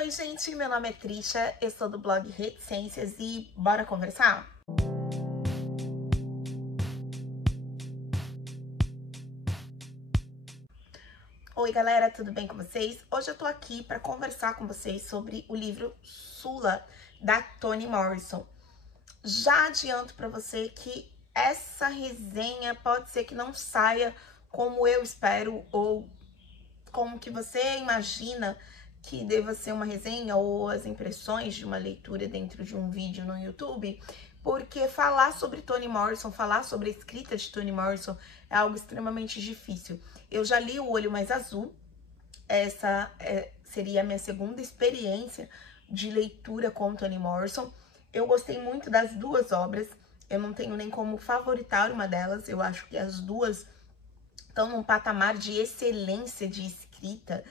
Oi, gente, meu nome é Trisha, eu sou do blog Reticências e bora conversar? Oi, galera, tudo bem com vocês? Hoje eu tô aqui para conversar com vocês sobre o livro Sula, da Toni Morrison. Já adianto para você que essa resenha pode ser que não saia como eu espero ou como que você imagina que deva ser uma resenha ou as impressões de uma leitura dentro de um vídeo no YouTube, porque falar sobre Toni Morrison, falar sobre a escrita de Toni Morrison é algo extremamente difícil. Eu já li O Olho Mais Azul, essa seria a minha segunda experiência de leitura com Toni Morrison. Eu gostei muito das duas obras, eu não tenho nem como favoritar uma delas, eu acho que as duas estão num patamar de excelência de escrita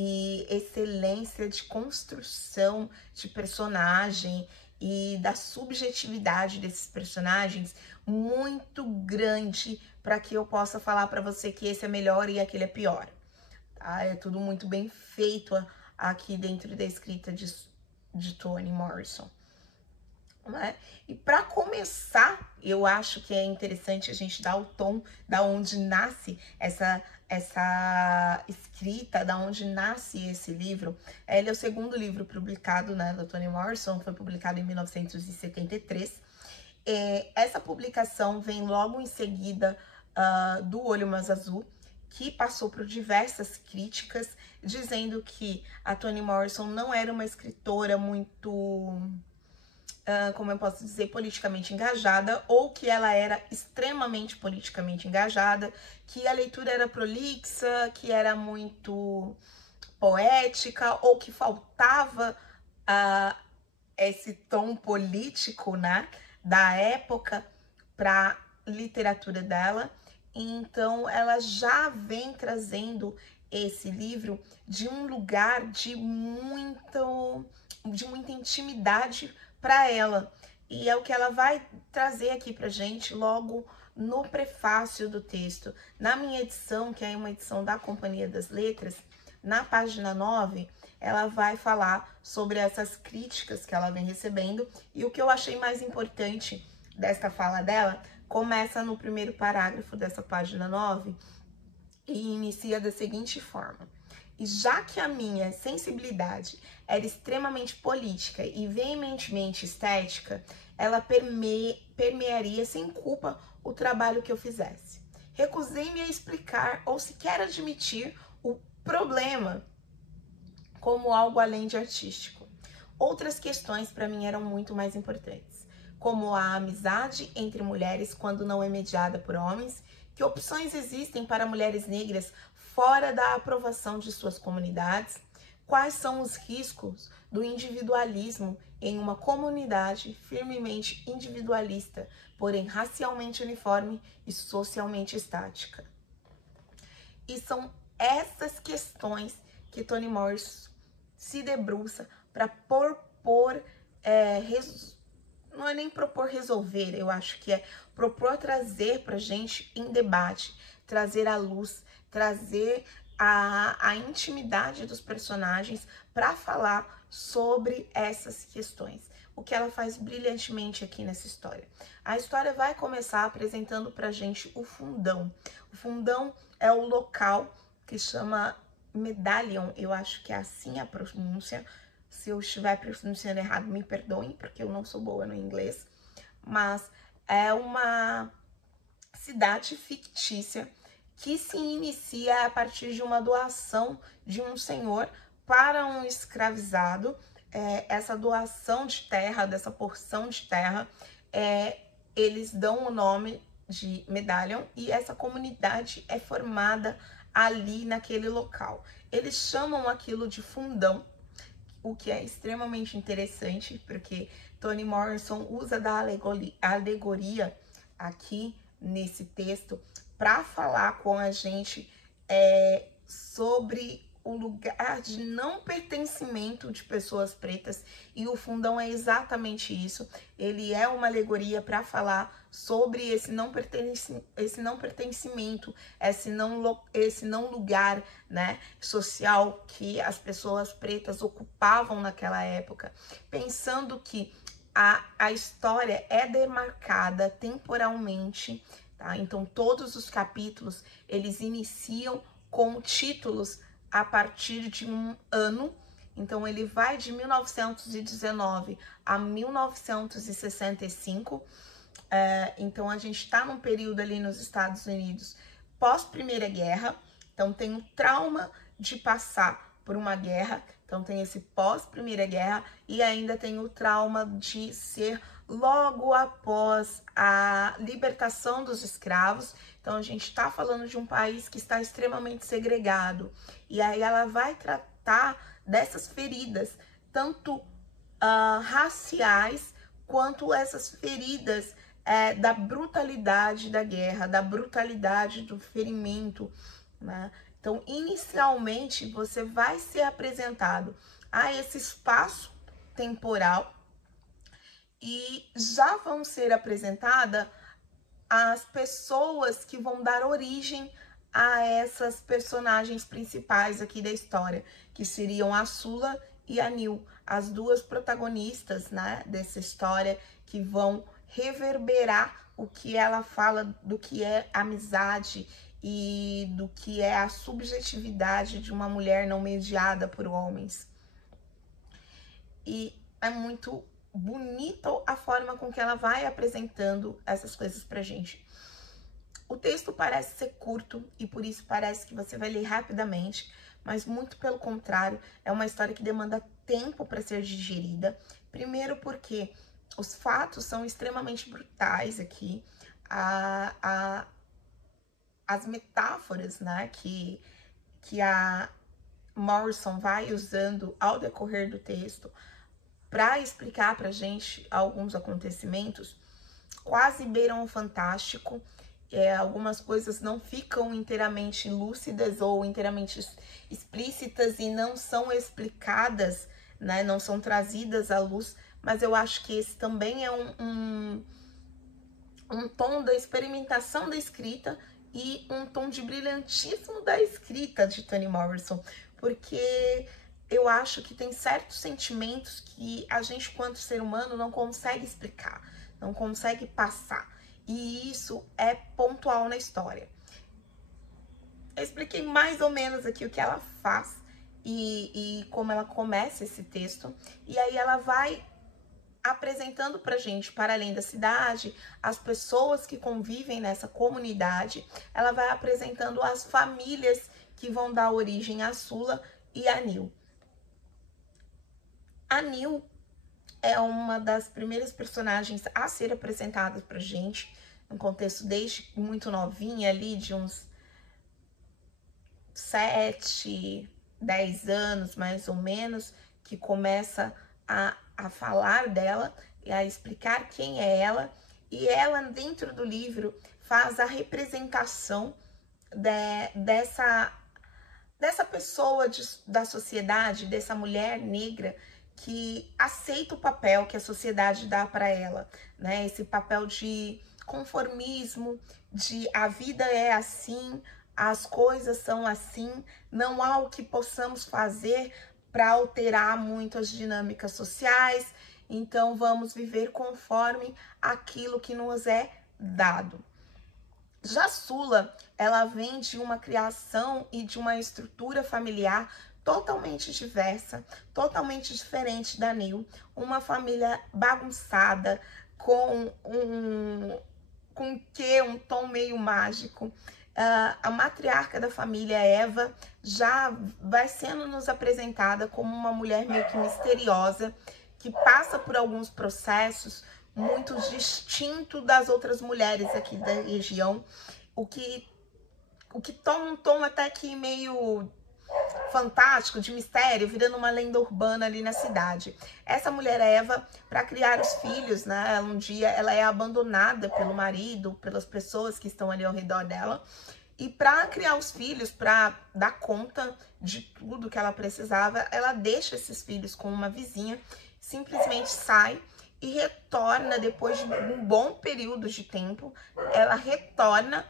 e excelência de construção de personagem e da subjetividade desses personagens muito grande para que eu possa falar para você que esse é melhor e aquele é pior. Tá? É tudo muito bem feito aqui dentro da escrita de Toni Morrison. Né? E para começar, eu acho que é interessante a gente dar o tom da onde nasce essa escrita, da onde nasce esse livro. Ele é o segundo livro publicado, né, da Toni Morrison, foi publicado em 1973. Essa publicação vem logo em seguida do Olho Mais Azul, que passou por diversas críticas, dizendo que a Toni Morrison não era uma escritora muito... como eu posso dizer, politicamente engajada, ou que ela era extremamente politicamente engajada, que a leitura era prolixa, que era muito poética, ou que faltava esse tom político, né, da época para literatura dela. Então, ela já vem trazendo esse livro de um lugar de muita intimidade para ela. E é o que ela vai trazer aqui pra gente logo no prefácio do texto. Na minha edição, que é uma edição da Companhia das Letras, na página 9, ela vai falar sobre essas críticas que ela vem recebendo. E o que eu achei mais importante desta fala dela, começa no primeiro parágrafo dessa página 9 e inicia da seguinte forma: e já que a minha sensibilidade era extremamente política e veementemente estética, ela permearia sem culpa o trabalho que eu fizesse. Recusei-me a explicar ou sequer admitir o problema como algo além de artístico. Outras questões para mim eram muito mais importantes, como a amizade entre mulheres quando não é mediada por homens, que opções existem para mulheres negras fora da aprovação de suas comunidades, quais são os riscos do individualismo em uma comunidade firmemente individualista, porém racialmente uniforme e socialmente estática. E são essas questões que Toni Morrison se debruça para não é nem propor resolver, eu acho que é propor trazer pra gente em debate, trazer à luz, trazer a intimidade dos personagens para falar sobre essas questões. O que ela faz brilhantemente aqui nessa história. A história vai começar apresentando pra gente o fundão. O fundão é o local que chama Medallion, eu acho que é assim a pronúncia. Se eu estiver pronunciando errado, me perdoem, porque eu não sou boa no inglês. Mas é uma cidade fictícia que se inicia a partir de uma doação de um senhor para um escravizado. Essa doação de terra, dessa porção de terra, eles dão o nome de Medallion e essa comunidade é formada ali naquele local. Eles chamam aquilo de fundão, o que é extremamente interessante, porque Toni Morrison usa da alegoria aqui nesse texto para falar com a gente sobre o lugar de não pertencimento de pessoas pretas, e o Fundão é exatamente isso. Ele é uma alegoria para falar sobre esse não pertencimento, esse não lugar, né, social que as pessoas pretas ocupavam naquela época, pensando que a história é demarcada temporalmente, tá? Então todos os capítulos eles iniciam com títulos a partir de um ano. Então ele vai de 1919 a 1965. Então a gente está num período ali nos Estados Unidos pós Primeira Guerra. Então tem o trauma de passar por uma guerra. Então tem esse pós Primeira Guerra e ainda tem o trauma de ser logo após a libertação dos escravos. Então a gente está falando de um país que está extremamente segregado. E aí ela vai tratar dessas feridas, tanto raciais, quanto essas feridas da brutalidade da guerra, da brutalidade do ferimento, né? Então, inicialmente, você vai ser apresentado a esse espaço temporal e já vão ser apresentadas as pessoas que vão dar origem a essas personagens principais aqui da história, que seriam a Sula e a Nil, as duas protagonistas, né, dessa história, que vão reverberar o que ela fala do que é amizade e do que é a subjetividade de uma mulher não mediada por homens. E é muito bonita a forma com que ela vai apresentando essas coisas pra gente. O texto parece ser curto e por isso parece que você vai ler rapidamente, mas muito pelo contrário, é uma história que demanda tempo para ser digerida. Primeiro porque os fatos são extremamente brutais aqui, as metáforas, né, que a Morrison vai usando ao decorrer do texto para explicar pra gente alguns acontecimentos quase beiram o fantástico. Algumas coisas não ficam inteiramente lúcidas ou inteiramente explícitas e não são explicadas, né, não são trazidas à luz, mas eu acho que esse também é um tom da experimentação da escrita e um tom de brilhantismo da escrita de Toni Morrison, porque eu acho que tem certos sentimentos que a gente, quanto ser humano, não consegue explicar, não consegue passar, e isso é pontual na história. Eu expliquei mais ou menos aqui o que ela faz e como ela começa esse texto, e aí ela vai apresentando pra gente, para além da cidade, as pessoas que convivem nessa comunidade. Ela vai apresentando as famílias que vão dar origem a Sula e a Nil. A Nil é uma das primeiras personagens a ser apresentadas pra gente, no contexto desde muito novinha, ali de uns 7, 10 anos, mais ou menos, que começa a falar dela e a explicar quem é ela. E ela, dentro do livro, faz a representação dessa pessoa da sociedade, dessa mulher negra que aceita o papel que a sociedade dá para ela, né? Esse papel de conformismo, de a vida é assim, as coisas são assim, não há o que possamos fazer para alterar muito as dinâmicas sociais, então vamos viver conforme aquilo que nos é dado. Já Sula, ela vem de uma criação e de uma estrutura familiar totalmente diversa, totalmente diferente da Nil, uma família bagunçada, com um tom meio mágico. A matriarca da família, Eva, já vai sendo nos apresentada como uma mulher meio que misteriosa, que passa por alguns processos muito distinto das outras mulheres aqui da região, o que toma um tom até que meio fantástico, de mistério, virando uma lenda urbana ali na cidade. Essa mulher Eva, para criar os filhos, né, um dia ela é abandonada pelo marido, pelas pessoas que estão ali ao redor dela, E para criar os filhos, para dar conta de tudo que ela precisava, ela deixa esses filhos com uma vizinha, simplesmente sai e retorna depois de um bom período de tempo. Ela retorna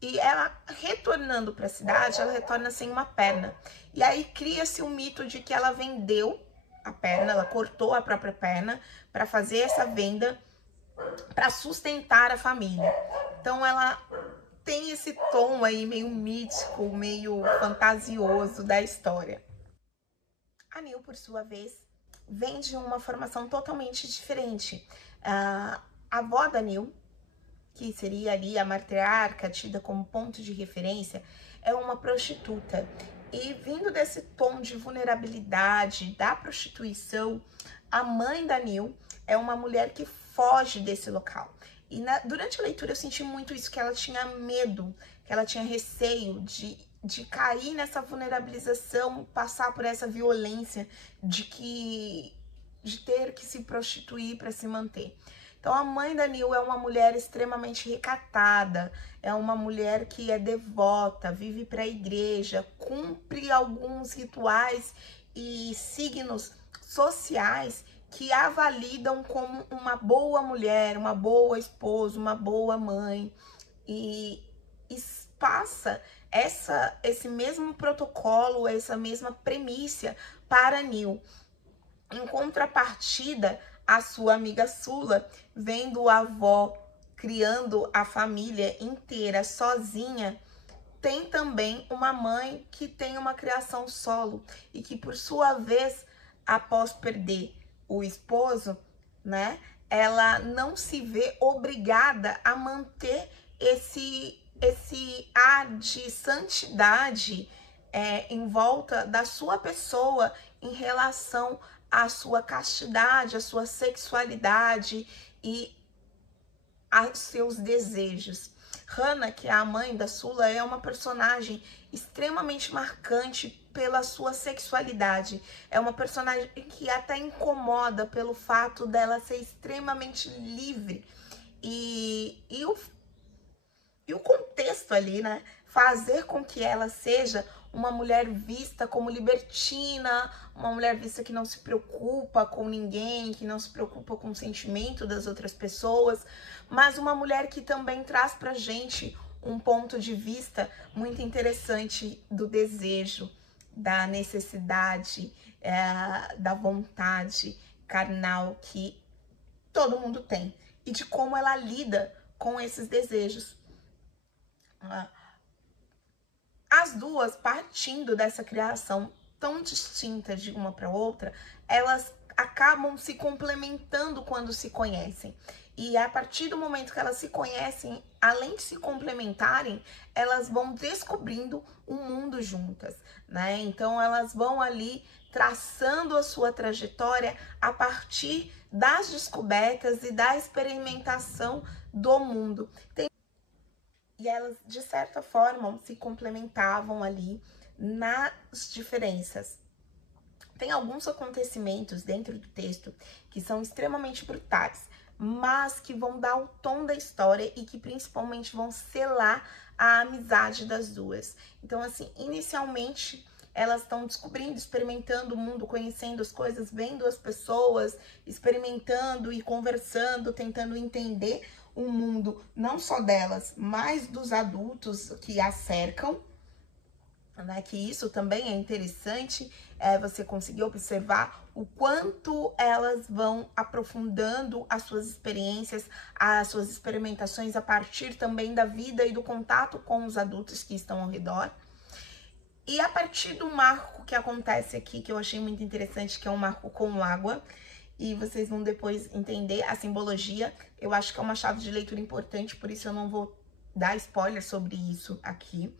e ela retornando para a cidade, ela retorna sem uma perna. E aí cria-se um mito de que ela vendeu a perna, ela cortou a própria perna para fazer essa venda para sustentar a família. Então ela tem esse tom aí meio mítico, meio fantasioso da história. A Neil, por sua vez, vem de uma formação totalmente diferente. A avó da Neil, que seria ali a matriarca, tida como ponto de referência, é uma prostituta. E vindo desse tom de vulnerabilidade, da prostituição, a mãe da Neil é uma mulher que foge desse local. E durante a leitura eu senti muito isso, que ela tinha medo, que ela tinha receio de cair nessa vulnerabilização, passar por essa violência de ter que se prostituir para se manter. Então a mãe da Neil é uma mulher extremamente recatada, é uma mulher que é devota, vive para a igreja, cumpre alguns rituais e signos sociais que a validam como uma boa mulher, uma boa esposa, uma boa mãe, e passa esse mesmo protocolo, essa mesma premissa para Neil. Em contrapartida, a sua amiga Sula, vendo a avó criando a família inteira sozinha, tem também uma mãe que tem uma criação solo e que, por sua vez, após perder o esposo, né, ela não se vê obrigada a manter esse ar de santidade em volta da sua pessoa em relação à sua castidade, à sua sexualidade e aos seus desejos. Hannah, que é a mãe da Sula, é uma personagem extremamente marcante pela sua sexualidade. É uma personagem que até incomoda pelo fato dela ser extremamente livre. E o contexto ali, né? Fazer com que ela seja uma mulher vista como libertina, uma mulher vista que não se preocupa com ninguém, que não se preocupa com o sentimento das outras pessoas, mas uma mulher que também traz pra gente um ponto de vista muito interessante do desejo, da necessidade, da vontade carnal que todo mundo tem e de como ela lida com esses desejos. As duas, partindo dessa criação tão distinta de uma para outra, elas acabam se complementando quando se conhecem. E a partir do momento que elas se conhecem, além de se complementarem, elas vão descobrindo o mundo juntas, né? Então elas vão ali traçando a sua trajetória a partir das descobertas e da experimentação do mundo. E elas, de certa forma, se complementavam ali nas diferenças. Tem alguns acontecimentos dentro do texto que são extremamente brutais, mas que vão dar o tom da história e que principalmente vão selar a amizade das duas. Então, assim, inicialmente elas estão descobrindo, experimentando o mundo, conhecendo as coisas, vendo as pessoas, experimentando e conversando, tentando entender o mundo, não só delas, mas dos adultos que a cercam, né? Que isso também é interessante, você conseguir observar o quanto elas vão aprofundando as suas experiências, as suas experimentações a partir também da vida e do contato com os adultos que estão ao redor. E a partir do marco que acontece aqui, que eu achei muito interessante, que é um marco com água, e vocês vão depois entender a simbologia. Eu acho que é uma chave de leitura importante, por isso eu não vou dar spoiler sobre isso aqui.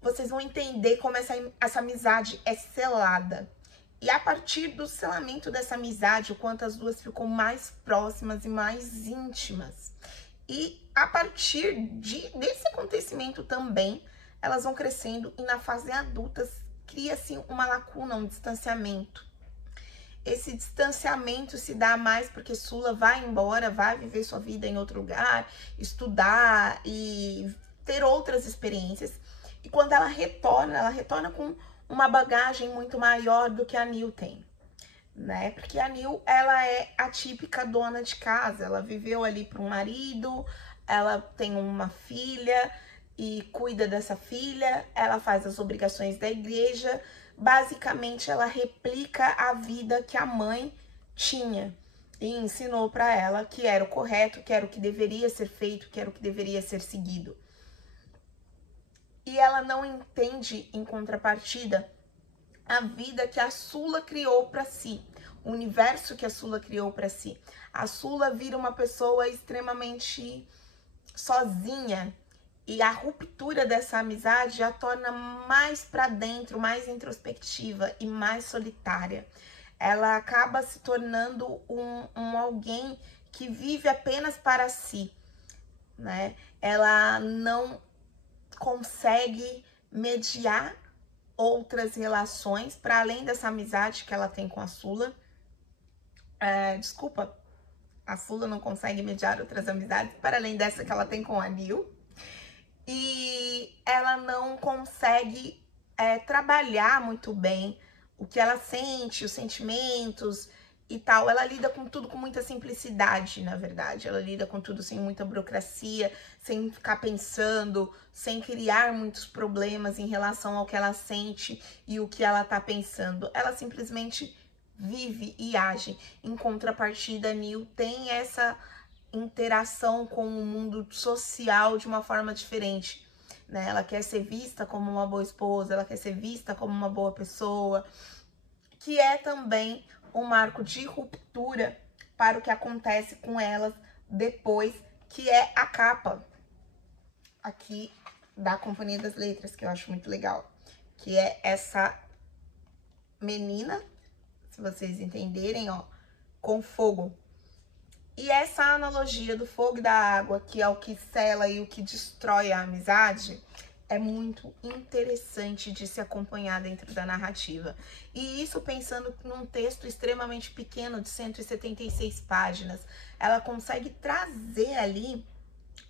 Vocês vão entender como essa amizade é selada. E a partir do selamento dessa amizade, o quanto as duas ficam mais próximas e mais íntimas. E a partir desse acontecimento também, elas vão crescendo e na fase adulta cria-se uma lacuna, um distanciamento. esse distanciamento se dá mais porque Sula vai embora, vai viver sua vida em outro lugar, estudar e ter outras experiências. E quando ela retorna com uma bagagem muito maior do que a Neil tem, né? Porque a Neil, ela é a típica dona de casa, ela viveu ali para um marido, ela tem uma filha e cuida dessa filha, ela faz as obrigações da igreja, basicamente ela replica a vida que a mãe tinha e ensinou para ela que era o correto, que era o que deveria ser feito, que era o que deveria ser seguido. E ela não entende, em contrapartida, a vida que a Sula criou para si, o universo que a Sula criou para si. A Sula vira uma pessoa extremamente sozinha e a ruptura dessa amizade a torna mais para dentro, mais introspectiva e mais solitária. Ela acaba se tornando um alguém que vive apenas para si, né? Ela não consegue mediar outras relações para além dessa amizade que ela tem com a Sula. Desculpa, a Sula não consegue mediar outras amizades para além dessa que ela tem com a Neil. E ela não consegue trabalhar muito bem o que ela sente, os sentimentos e tal. Ela lida com tudo com muita simplicidade, na verdade. Ela lida com tudo sem muita burocracia, sem ficar pensando, sem criar muitos problemas em relação ao que ela sente e o que ela tá pensando. Ela simplesmente vive e age. Em contrapartida, a Neil tem essa interação com o mundo social de uma forma diferente, né? Ela quer ser vista como uma boa esposa, ela quer ser vista como uma boa pessoa, que é também um marco de ruptura para o que acontece com elas depois, que é a capa aqui da Companhia das Letras, que eu acho muito legal, que é essa menina, se vocês entenderem, ó, com fogo. E essa analogia do fogo e da água, que é o que sela e o que destrói a amizade, é muito interessante de se acompanhar dentro da narrativa. E isso pensando num texto extremamente pequeno, de 176 páginas. Ela consegue trazer ali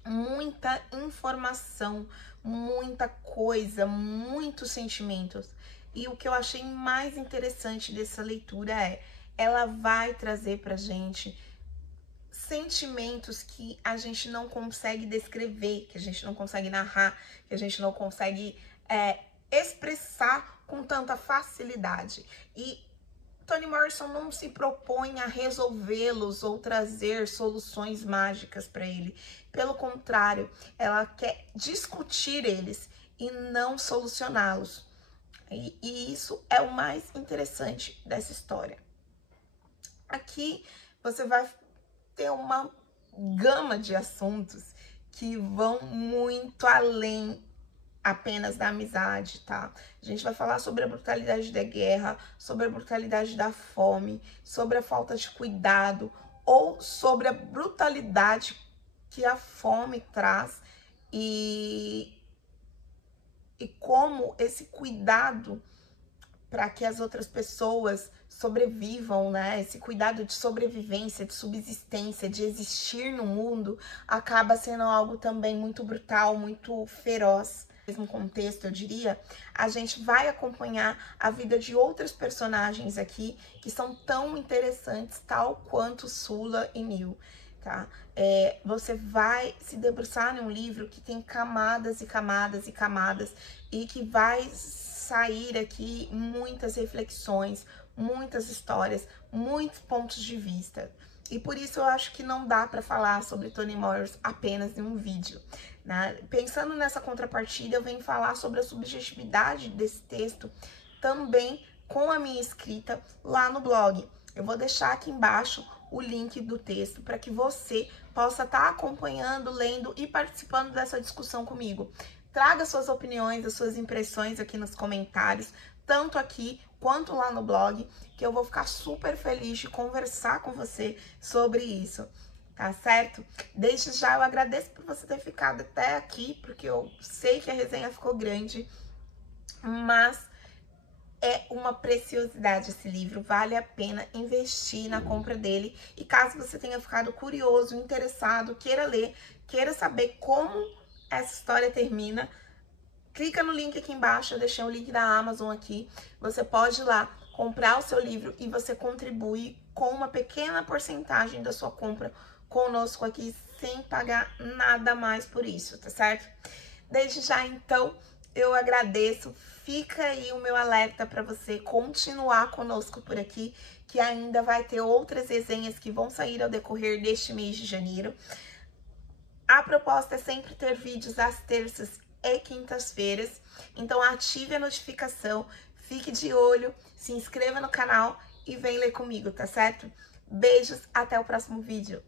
muita informação, muita coisa, muitos sentimentos. E o que eu achei mais interessante dessa leitura é, ela vai trazer pra gente sentimentos que a gente não consegue descrever, que a gente não consegue narrar, que a gente não consegue expressar com tanta facilidade. E Toni Morrison não se propõe a resolvê-los ou trazer soluções mágicas para ele. Pelo contrário, ela quer discutir eles e não solucioná-los. E isso é o mais interessante dessa história. Aqui você vai ter uma gama de assuntos que vão muito além apenas da amizade, tá? A gente vai falar sobre a brutalidade da guerra, sobre a brutalidade da fome, sobre a falta de cuidado ou sobre a brutalidade que a fome traz e como esse cuidado para que as outras pessoas sobrevivam, né? Esse cuidado de sobrevivência, de subsistência, de existir no mundo, acaba sendo algo também muito brutal, muito feroz. No mesmo contexto, eu diria, a gente vai acompanhar a vida de outros personagens aqui que são tão interessantes, tal quanto Sula e Neil, tá? Você vai se debruçar num livro que tem camadas e camadas e camadas e que vai sair aqui muitas reflexões, muitas histórias, muitos pontos de vista. E por isso eu acho que não dá para falar sobre Toni Morrison apenas em um vídeo, né? Pensando nessa contrapartida, eu venho falar sobre a subjetividade desse texto também com a minha escrita lá no blog. Eu vou deixar aqui embaixo o link do texto para que você possa estar acompanhando, lendo e participando dessa discussão comigo. Traga suas opiniões, as suas impressões aqui nos comentários, tanto aqui quanto lá no blog, que eu vou ficar super feliz de conversar com você sobre isso, tá certo? Desde já eu agradeço por você ter ficado até aqui, porque eu sei que a resenha ficou grande, mas É uma preciosidade esse livro, vale a pena investir na compra dele. E caso você tenha ficado curioso, interessado, queira ler, queira saber como essa história termina, clica no link aqui embaixo, eu deixei o link da Amazon aqui. Você pode ir lá comprar o seu livro e você contribui com uma pequena porcentagem da sua compra conosco aqui, sem pagar nada mais por isso, tá certo? Desde já, então, eu agradeço. Fica aí o meu alerta para você continuar conosco por aqui, que ainda vai ter outras resenhas que vão sair ao decorrer deste mês de janeiro. A proposta é sempre ter vídeos às terças e quintas-feiras, então ative a notificação, fique de olho, se inscreva no canal e vem ler comigo, tá certo? Beijos, até o próximo vídeo.